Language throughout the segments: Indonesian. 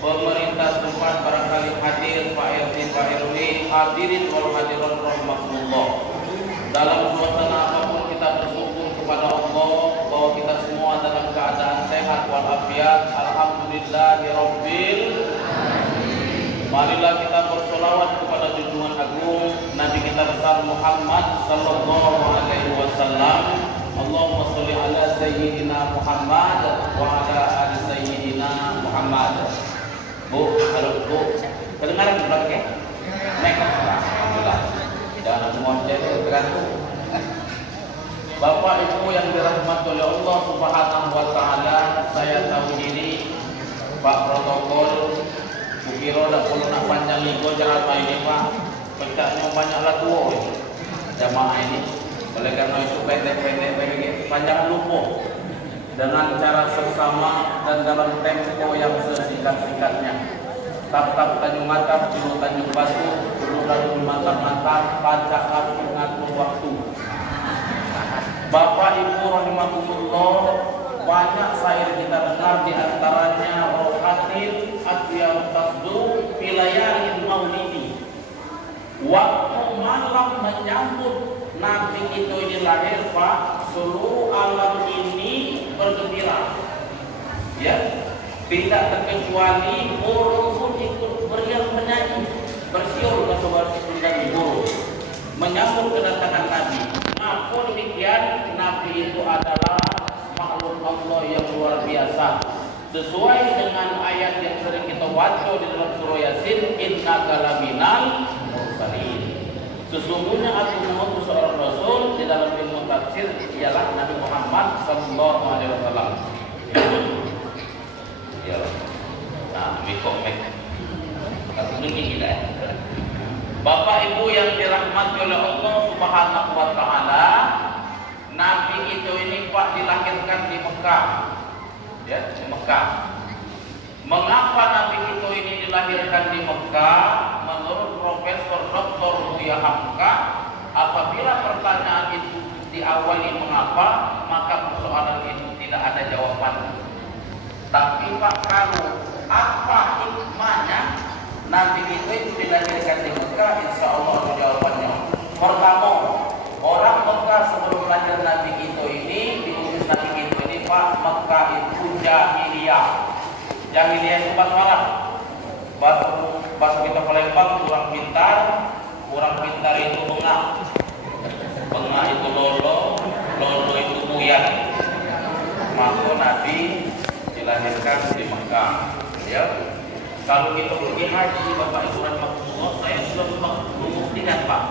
pemerintah tempat barangkali hadir, Pak RT, Pak RW, hadirin wal hadirat rahimakumullah. Dalam suasana apapun kita bersyukur kepada Allah bahwa kita semua dalam keadaan sehat walafiat. Alhamdulillahirabbil. Marilah kita bersolawat kepada junjungan agung Nabi kita besar Muhammad sallallahu alaihi wasallam. Allahumma sholli ala sayyidina Muhammad wa ala ali sayyidina Muhammad. Bu, halo Bu, kedengaran belakangnya? Naik alhamdulillah. Jangan ngoceh tergantung. Bapak Ibu yang dirahmati oleh Allah Subhanahu wa taala, saya tahu diri Pak protokol Bukiro dah perlu nak panjang ligo cara ini Pak. Pecahnya banyaklah tua jamaah ini. Oleh karena itu pendek panjang lupa dengan cara seksama dan dalam tempo yang sesingkat-singkatnya. Tap-tap Tanjung Matap, Juru Tanjung Batu, Juru Tanjung Mantap-Mantap, Pajak harus mengatur waktu. Bapak Ibu rahimakumullah, banyak syair kita dengar di antaranya rohatil adyar tasdu filayarin maulidi. Waktu malam menyambut Nabi itu ini lahir Pak, seluruh alam ini bergembira. Ya, tidak terkecuali burung pun ikut beriang menyanyi, bersiul bahasa dari burung menyambut kedatangan Nabi. Namun demikian Nabi itu adalah makhluk Allah yang luar biasa. Sesuai dengan ayat yang sering kita baca di dalam surah Yasin, innaka laminal mursalin. Sesungguhnya aku mengutus seorang rasul di dalam ilmu tafsir ialah Nabi Muhammad sallallahu alaihi wasallam. Ya. Nah, mikromek. Kalau ini tidak. Bapak Ibu yang dirahmati oleh Allah Subhanahu wa taala, Nabi itu ini Pak dilahirkan di Mekah. Ya, di Mekah. Mengapa Nabi itu ini dilahirkan di Mekah? Menurut Profesor Dr. Buya Hamka, apabila pertanyaan itu diawali mengapa, maka persoalan itu tidak ada jawaban. Tapi Pak, kalau apa hikmahnya Nabi itu dilahirkan di Mekah, insya Allah ada jawabannya. Pertama, orang Mekah sebelum lahir Nabi itu ini, diutus Nabi itu ini Pak, Mekah itu jahiliyah. Jahiliyah itu masalah. Bahasa kita Palembang kurang pintar itu bengak. Bengak itu lolo itu buyat. Maka Nabi dilahirkan di Mekah. Ya. Kalau kita pergi haji, Bapak Ibu dan Bapak, saya sudah membuktikan Pak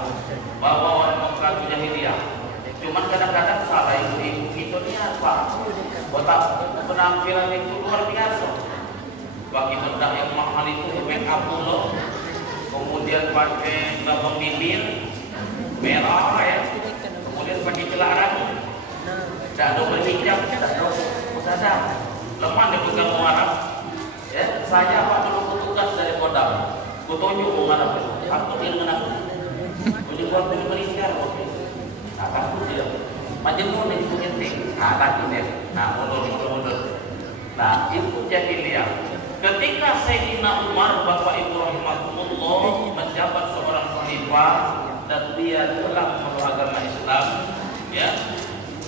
bahwa orang Mekah itu jahiliyah. Cuman kadang-kadang salah ibu itu niat Pak. Otak penampilan itu luar biasa. Bagi bedak yang mahal itu make up dulu, kemudian pakai lambang bibir merah ya, kemudian pakai celak rambut, tidak ada berhijab, tidak ada musadah, lemah dia pegang Arab. Ya, saya Pak dulu petugas dari Kodam, kutunjuk Arab itu, aku dia dengan aku, uji buat dia berikhtiar, nah aku dia, majemur dia itu genting, nah tadi dia, nah mundur. Nah itu jahiliyah. Ketika Sayyidina Umar, Bapak Ibu rahimakumullah, menjabat seorang khalifah dan dia telah memeluk agama Islam, ya.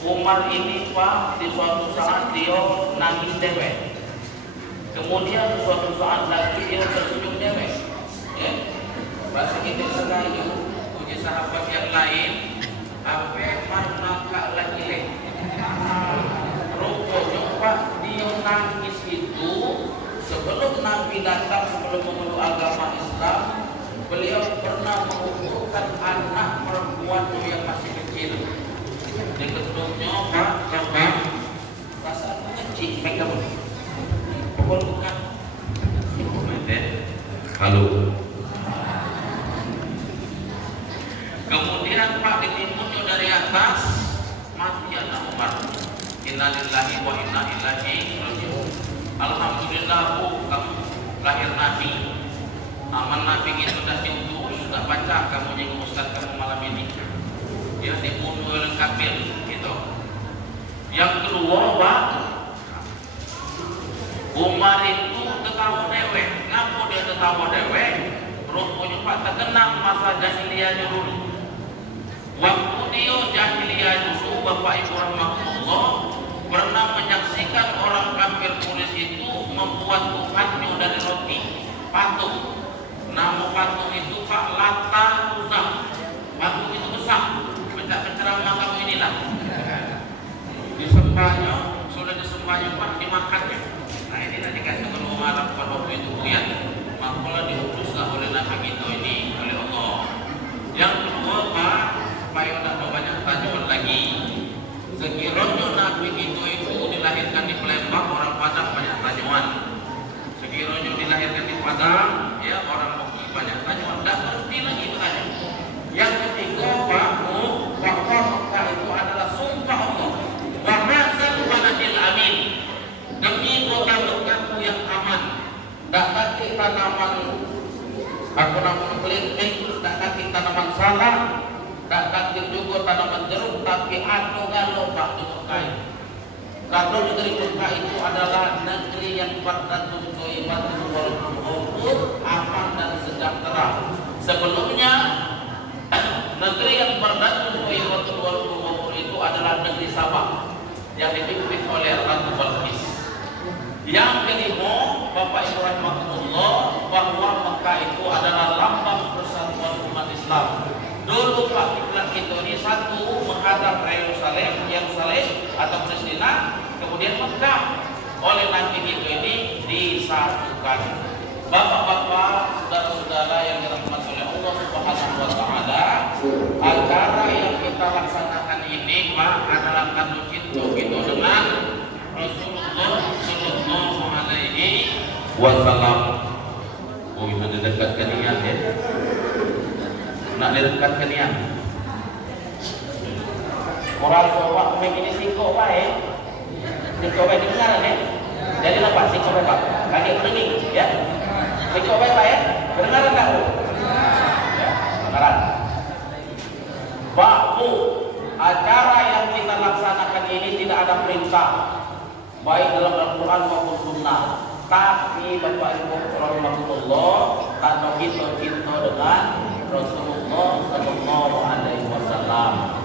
Umar ini Pak di suatu saat dia nangis dewek. Kemudian suatu saat lagi dia tersenyum dewek. Ya. Bahasa kita sekali punya sahabat yang lain, apa maka lagi leh. Rupanya Pak dia nangis itu sebelum Nabi datang, sebelum memeluk agama Islam, beliau pernah mengukurkan anak perempuan yang masih kecil. Diketutnya Pak, rasa kecil mereka bukan. Halo. Kemudian Pak ditimbunnya dari atas, mati anak Umar. Innalillahi wa inna ilaihi raji'un. Alhamdulillah Bu, kamu lahir Nabi. Aman Nabi itu sudah diutus, sudah baca kamu yang Ustaz kamu malam ini. Ya dibunuh oleh kafir gitu. Yang kedua Pak, Umar itu ketawa dewek. tahu dewek, rupanya Pak terkenang masa jahiliyahnya dulu. Waktu dia jahiliyah dulu, Bapak Ibu rahmatullah pernah menyaksikan orang kafir Quraisy itu membuat Tuhannya dari roti, patung. Nama patung itu Pak Lata Uzza. Patung itu besar, penceramah kamu inilah. Disembahnya, sudah disembahnya Pak, dimakannya. Nah inilah dikasih kalau Arab pada waktu itu ya. Maka diutuslah oleh Nabi kita ini oleh Allah. Yang kedua Pak, supaya tidak banyak tajuan lagi. Sekiranya Nabi kita itu dilahirkan di Palembang, orang Padang banyak tajuan. Sekiranya dilahirkan di Padang, ya orang Bugis banyak tajuan. Tak berhenti lagi bertanya. Yang ketiga Pak, bahwa Mekah itu adalah sumpah Allah. Wahazal waladil amin. Demi kota Mekahku yang aman. Tak kaki tanaman aku namun kelinting, tak kaki tanaman salah, tak kaki juga tanaman jeruk, tapi ada galau Pak di Mekah. Kalau negeri Mekah itu adalah negeri yang berdatum toibatul wal aman dan sejahtera. Sebelumnya negeri yang berdatum toibatul wal itu adalah negeri Sabah yang dipimpin oleh Ratu Balqis. Yang kelima, Bapak Ibu rahmatullah, bahwa Mekah itu adalah lambang persatuan umat Islam. Dulu Pak kiblat kita ini satu menghadap Yerusalem, atau Palestina, kemudian Mekah. Oleh Nabi kita ini disatukan. Bapak-bapak, saudara-saudara yang dirahmati oleh Allah Subhanahu wa taala, acara yang kita laksanakan ini Pak adalah kanu cinta kita dengan Rasulullah sallallahu alaihi wasallam. Oh, itu didekatkan niat ya. Nak didekatkan niat. Merasa Pak begini singkok Pak ya. Singkok Pak dengaran ya. Jadi lepas singkok Pak. Kaki berdenging ya. Singkok Pak ya. Kedengaran tak Bu? Ya, kedengaran. Pak Bu, acara yang kita laksanakan ini tidak ada perintah baik dalam Al-Quran maupun Sunnah. Tapi Bapak Ibu rahmatullah, karena kita cinta dengan Rasulullah sallallahu alaihi wasallam.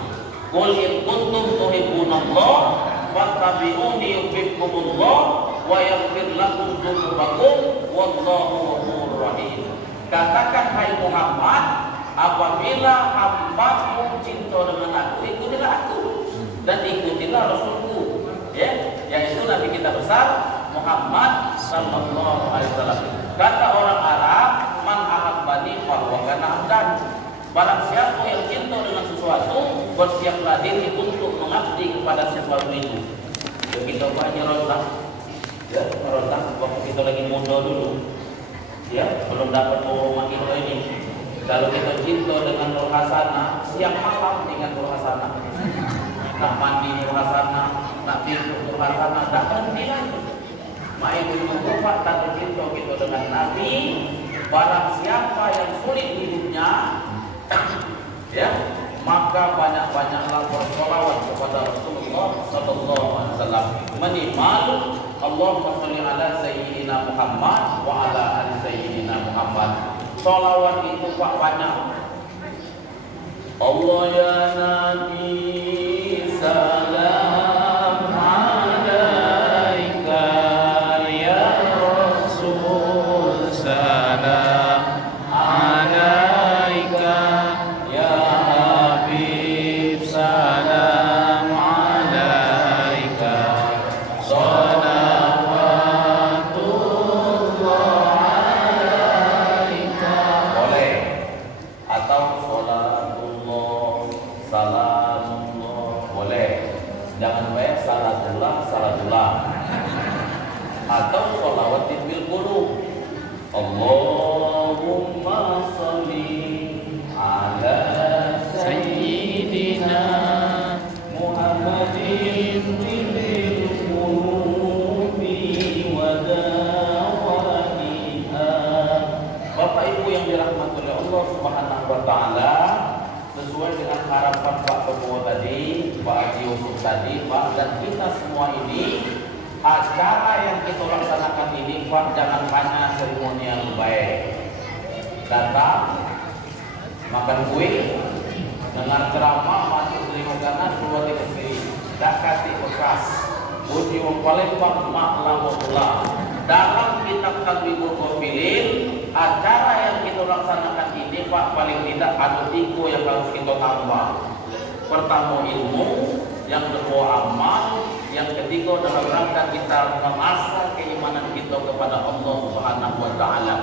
Qul in kuntum tuhibbunallah fattabi'uni yuhibbukumullah wa yaghfir lakum dzunubakum wallahu ghafurur rahim. Katakan hai Muhammad, apabila hambamu cinta dengan aku, ikutilah aku dan ikutilah Rasulku. Ya, yaitu Nabi kita besar Muhammad sallallahu alaihi wasallam. Kata orang Arab, man ahabbani fahuwa kana abdan. Barang siapa yang cinta dengan sesuatu, bersiaplah diri untuk mengabdi kepada sesuatu itu. Ya, kita banyak rontak. Ya, merontak waktu kita lagi muda dulu. Ya, belum dapat rumah kita ini. Kalau kita cinta dengan Nur Hasanah, siang malam dengan Nur Hasanah. Nak mandi Nur Hasanah, nak tidur Nur Hasanah, tak berhenti lagi. Maka itu Bapak tak bercinta kita dengan Nabi. Barang siapa yang sulit hidupnya, ya, maka banyak-banyaklah bersolawat kepada Rasulullah sallallahu alaihi wasallam. Minimal Allahumma shalli ala sayyidina Muhammad wa ala ali sayyidina Muhammad. Solawat itu Pak banyak. Allah ya Nabi salam alaika, ya Rasul salam alaika, ya Habib salam alaika, salawatullah alaika. Boleh atau salatullah, salamullah, boleh. Jangan banyak salatullah atau sholawat bil qulub. Allahumma sholli ala sayyidina Muhammadin bil qulubi wa dawaiha. Bapak Ibu yang dirahmati oleh Allah Subhanahu wa taala, sesuai dengan harapan Pak Ketua tadi, Pak Haji Yusuf tadi, Pak, dan kita semua ini, acara yang kita laksanakan ini Pak, jangan hanya seremonial baik. Datang, makan kue, dengar ceramah, masuk telinga kanan, keluar telinga kiri. Tak kasih bekas. Uji Palembang Ma'lamullah. Dalam kitab Tadwibul Qabilin, acara yang kita laksanakan ini Pak, paling tidak ada 3 yang harus kita tambah. Pertama ilmu, yang kedua amal, yang ketiga dalam rangka kita mengasah keimanan kita kepada Allah Subhanahu wa taala.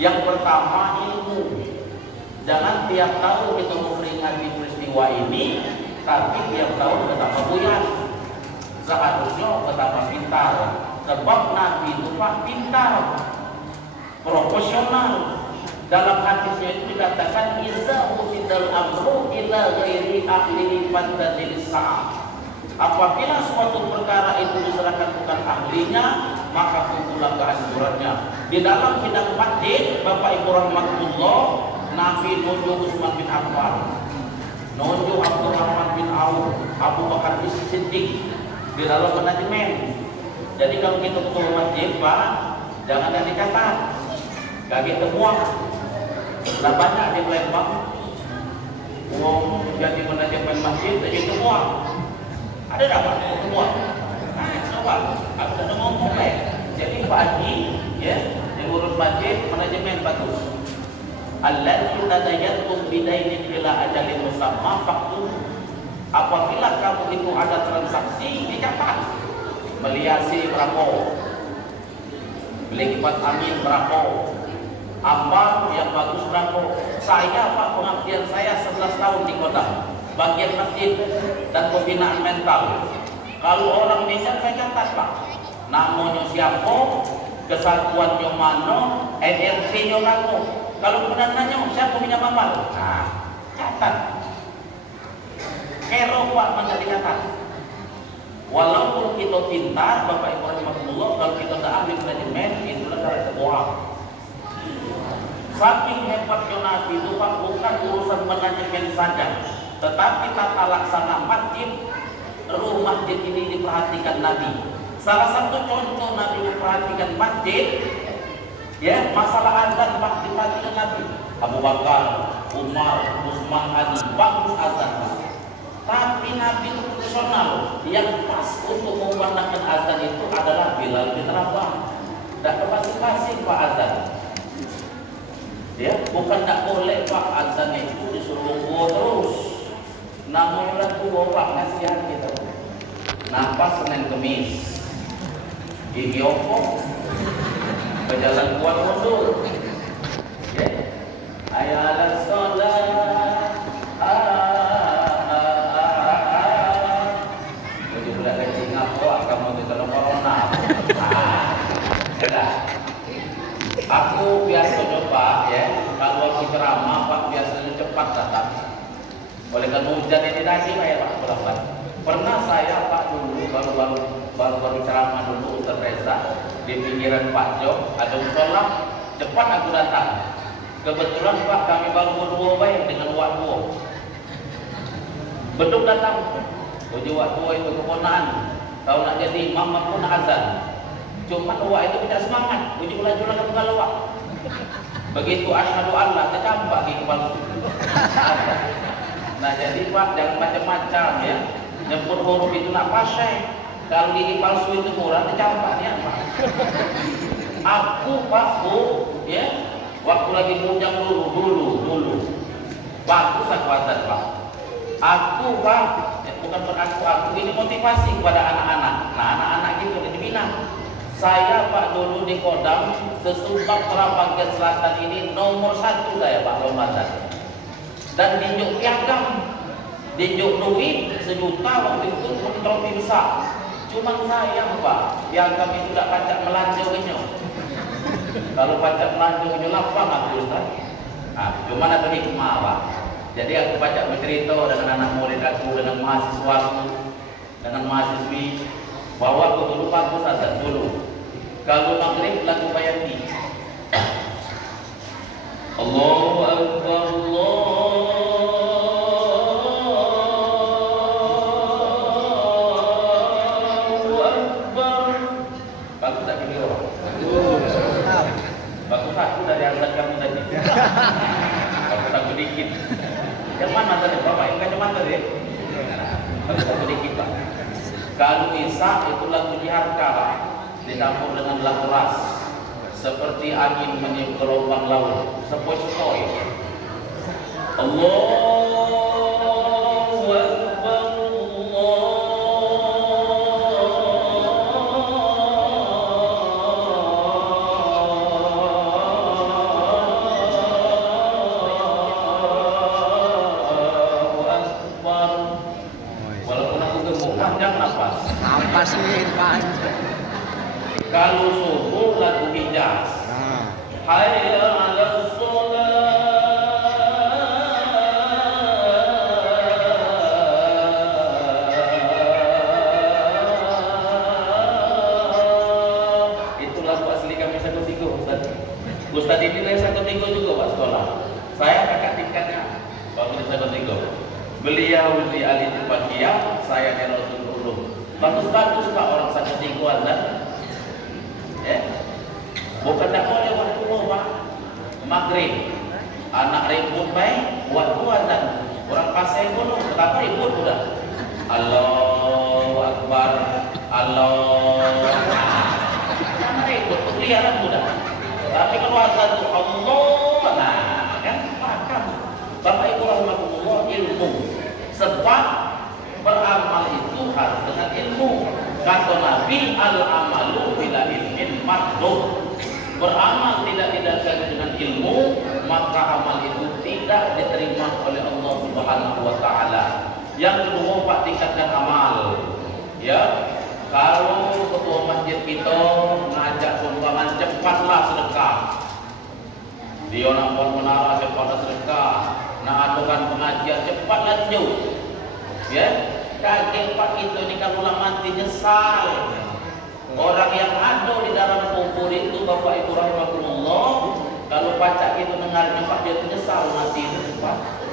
Yang pertama ilmu. Jangan tiap tahun kita memperingati peristiwa ini, tapi tiap tahun betapa buyar. Seharusnya betapa pintar. Sebab Nabi itu Pak pintar, profesional. Dalam hadisnya itu dikatakan iza usidal amru ila ghairi ahlihi fantazil sa'ah. Apabila suatu perkara itu diserahkan bukan ahlinya, maka tunggulah kehancurannya. Di dalam bidang masjid, Bapak Ibu rahmatullah, Nabi nunjuk Utsman bin Affan, nunjuk Abdurrahman bin Auf, Abu Bakar Siddiq di dalam manajemen. Jadi kalau kita ke masjid Pak, jangan ada dikata kaget temuan. Sudah banyak di Palembang uang jadi manajemen masjid jadi temuan. Ada dapat temuan? Coba, aku sudah ngomong Jadi Pak Haji, ya, yang urus masjid manajemen bagus. Allati tadayyattum bidainin ila ajalin musamma faqtu. Apabila kamu itu ada transaksi dicatat. Beli AC berapa? Beli kipas angin berapa? Ambang yang bagus berapa? Saya Pak, pengabdian saya 11 tahun di kota bagian masjid dan pembinaan mental. Kalau orang minyak saya catat Pak, namanya siapa, kesatuannya mana, NRT-nya kamu. Kalau kemudian nanya siapa minyak amal, nah catat. Kero Pak mana dicatat. Walaupun kita pintar, Bapak Ibu rahimahullah, kalau kita tak ahli manajemen, itulah cara kebohongan. Saking hebatnya Nabi itu Pak, bukan urusan manajemen saja, tetapi tata laksana masjid, ruh masjid ini diperhatikan Nabi. Salah satu contoh Nabi memperhatikan masjid, ya, masalah azan Pak diperhatikan Nabi. Abu Bakar, Umar, Utsman, Ali, bagus azan Pak. Tapi Nabi itu personal, yang pas untuk memandangkan azan itu adalah Bilal bin Rabah. Tidak kepasih-pasih Pak azan. Ya, bukan tak boleh Pak azan itu disuruh gua terus. Namanya tua Pak, kasihan kita. Nampak Senin Kemis, gigi opo, ke jalan kuat mundur. Ya, ayo ala sholat. Aku biasanya Pak, ya, kalau aku ceramah Pak biasanya cepat datang. Oleh karena hujan ini tadi Pak ya Pak, berapa? Pernah saya Pak dulu baru ceramah dulu Ustaz Reza di pinggiran Pak Jo, ada musola, cepat aku datang. Kebetulan Pak kami baru berdua baik dengan Wak Duo. Beduk datang, tujuh Wak Duo itu keponaan. Kalau nak jadi imam pun azan. Cuma Wak itu tidak semangat, uji ulang-ulang ke tengah Wak. Begitu asyhadu Allah, tercampak di kepala. Nah jadi Pak jangan macam-macam ya. Nyebut huruf itu nak pasai. Kalau gigi palsu itu murah, tercampaknya Pak. Aku Pak Bu, ya, waktu lagi bujang dulu. Bagus aku azan Pak. Aku Pak, ya, bukan aku ini motivasi kepada anak-anak. Nah anak-anak gitu dibina. Saya Pak dulu di Kodam, sesumpak Bagian Selatan ini nomor 1 saya Pak Ramadan. Dan dijuk piagam, dijuk duit 1 juta waktu itu pun trofi besar. Cuman sayang Pak, piagam itu tidak pacak melanjutnya. Kalau pacak melanjutnya lapang aku Ustaz. Nah, cuman ada hikmah Pak. Jadi aku pacak bercerita dengan anak murid aku, dengan mahasiswa, dengan mahasiswi, bahwa aku dulu bagus azan dulu. Kalau maghrib lagu bayati. Allahu Akbar, Allahu Akbar. Bagus tak kira? Bagus. satu dari azan kamu tadi. Satu dikit. Yang mana tadi Bapak? Yang kacamata tadi? Satu dikit Pak. Kalau Isya itu lagu diharka Pak, dicampur dengan lagu ras, seperti angin meniup gelombang laut, sepoi-sepoi. Allahu Akbar, Allahu Akbar. Walaupun aku gemuk, panjang nafas. Nafas nih Pak. Kalau subuh lagu Hijaz. Hayya 'alas Ustaz ini dari Satu Tigo juga Pak sekolah. Saya kakak tingkatnya waktu di Satu Tigo. Beliau di Ali Fakiyah, saya di Rasul Ulum. Bagus-bagus Pak orang Satu Tigo azan. Ya. Bukan tak boleh waktu Pak. Maghrib. Anak ribut baik waktu azan. Orang pasai dulu, betapa ribut sudah. Allahu Akbar. Allah. Anak ribut, kelihatan sudah. Tapi kalau azan itu Allah, nah kan paham. Bapak Ibu rahimakumullah, ilmu. Sebab beramal itu harus dengan ilmu. Kata Nabi, al-amalu bila ilmin mardud. Beramal tidak didasari dengan ilmu, maka amal itu tidak diterima oleh Allah Subhanahu wa taala. Yang kedua, Pak, tingkatkan amal. Ya. Kalau ketua masjid kita ngajak sumbangan, cepatlah sedekah. Dia nak buat menara, cepatlah sedekah. Nak atukan pengajian, cepat lanjut. Ya, kaget Pak kita ni kalau mati nyesal. Orang yang ada di dalam kubur itu Bapak Ibu rahimakumullah, kalau baca itu dengarnya Pak dia nyesal mati itu Pak.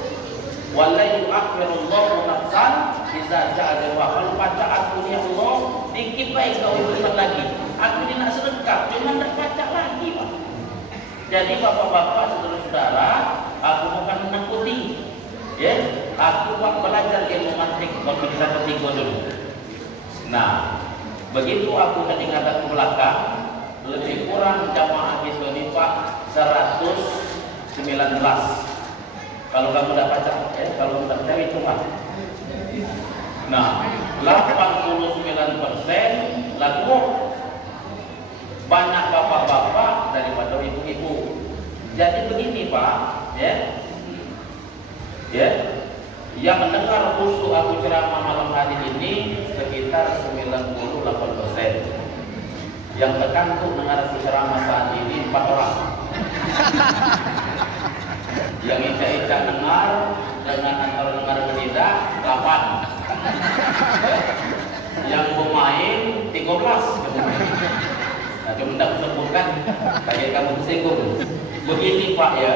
Wala yu'akhirullahu nafsan idza ja'a ajaluha. Kalau baca aku ni Allah, dikit baik kau cepat lagi. Aku ni nak sedekah, cuma nak baca lagi Pak. Jadi bapak-bapak, saudara-saudara, aku bukan menakuti. Ya, aku buat belajar ilmu mantik waktu di Satu Tigo dulu. Nah, begitu aku tadi ngadak ke belakang, lebih kurang jamaah kita ni Pak 119. Kalau kamu dah baca, kalau kamu dah cari itu Pak. Nah, 89% lagu banyak bapak-bapak daripada ibu-ibu. Jadi begini Pak, yang mendengar khusyuk aku ceramah malam hari ini sekitar 98%. Yang terkantuk dengar aku ceramah saat ini 4 orang. Yang icak-icak dengar dengan antara dengar berlidah 8. Yang pemain 13. Nah, cuma tidak sebutkan kayak kamu tersinggung. Begini Pak ya,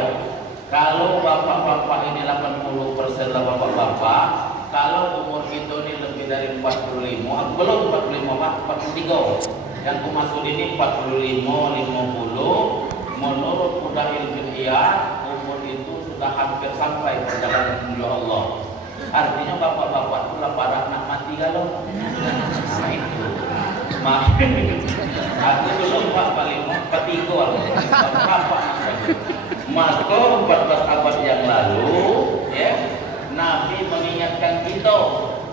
kalau bapak-bapak ini 80% lah bapak-bapak, kalau umur kita ini lebih dari 45, belum 45 Pak, 43. Yang aku maksud ini 45, 50, menurut Mudahil Fiqhiyah, umur itu sudah hampir sampai perjalanan menuju Allah. Artinya bapak-bapak itu lah pada nak mati kalau. Nah itu. Aku belum Pak paling ketiga aku. Bapak maka 14 abad yang lalu, ya, Nabi mengingatkan kita,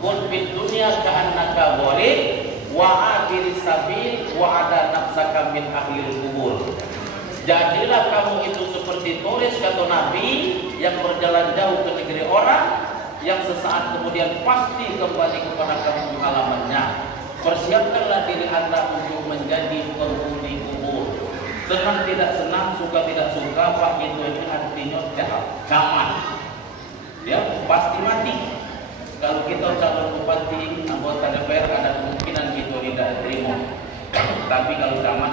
kun fid dunya ka'annaka gharib wa akhir sabil wa ada nafsaka min ahlil kubur. Jadilah kamu itu seperti turis kata Nabi yang berjalan jauh ke negeri orang, yang sesaat kemudian pasti kembali kepada kampung halamannya. Persiapkanlah diri Anda untuk menjadi penghuni kubur. Senang tidak senang, suka tidak suka, Pak, itu ini artinya zaman. Ya, pasti mati. Kalau kita calon bupati, anggota DPR, ada kemungkinan kita tidak terima. Tapi kalau zaman